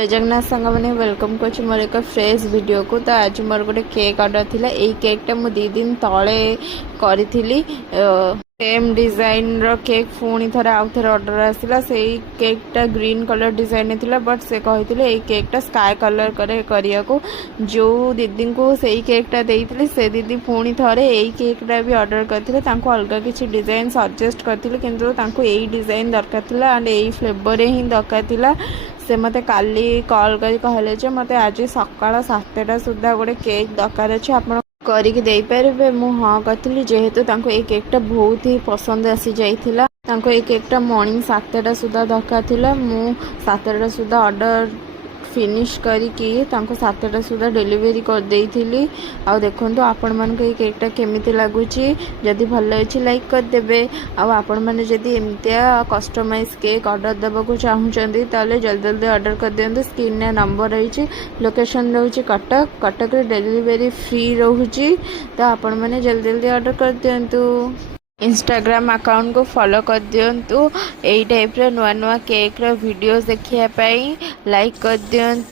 जय जगन्नाथ सांग मैंने वेलकम कर मोर एक फ्रेश वीडियो को। तो आज मोर गोटे केक ऑर्डर थिला। एई केकटा मु 2 दिन तले करी सेम डिजाइन रो केक पुणी थे आउ थे ऑर्डर आसला। से केकटा ग्रीन कलर डिजाइन थिला बट से कहते एई केकटा स्काई कलर करिया को जो दीदी को से केकटा देइथिले से दीदी पुणी थे एई केकटा भी ऑर्डर करथिले। तांको अलगा किछि डिजाइन सजेस्ट करथिले किंतु तांको एई डिजाइन दरकार थिला एंड एई फ्लेवर ही दरकार थिला। से मते काली कॉल करी कहले जे मते आज सकाळ 7टा सुद्धा गोटे केक दरकार अछि आपण करिक देई परबे। मु हाँ कहली जेहेतु तांको ए केकटा बहुत ही पसंद आसी जाइथिला। तांको ए केकटा मॉर्निंग 7टा सुद्धा दरकार थिला। मु 7टा सुद्धा ऑर्डर फिनिश करिकी तांको 7टा सुद्धा डिलीवरी कर देइथिली। आ देखंतु आपण मन के केकटा केमिति लागुची। जदि भल लागिछि लाइक कर देबे। आ आपण माने जदि एमतिया कस्टमाइज केक ऑर्डर देबा को चाहुचंदी ताले जल्दी जल्दी ऑर्डर कर दियंतु। स्क्रीन ने नंबर रहिछि, लोकेशन रहउछि कटक रे डिलीवरी फ्री रहउछि। तो आपण माने जल्दी जल्दी ऑर्डर कर दियंतु। इंस्टाग्राम अकाउंट को फॉलो कर दियंतु। एई टाइप रे नुआ नुआ केक रो वीडियोस देखिया पई लाइक कर दियंतु।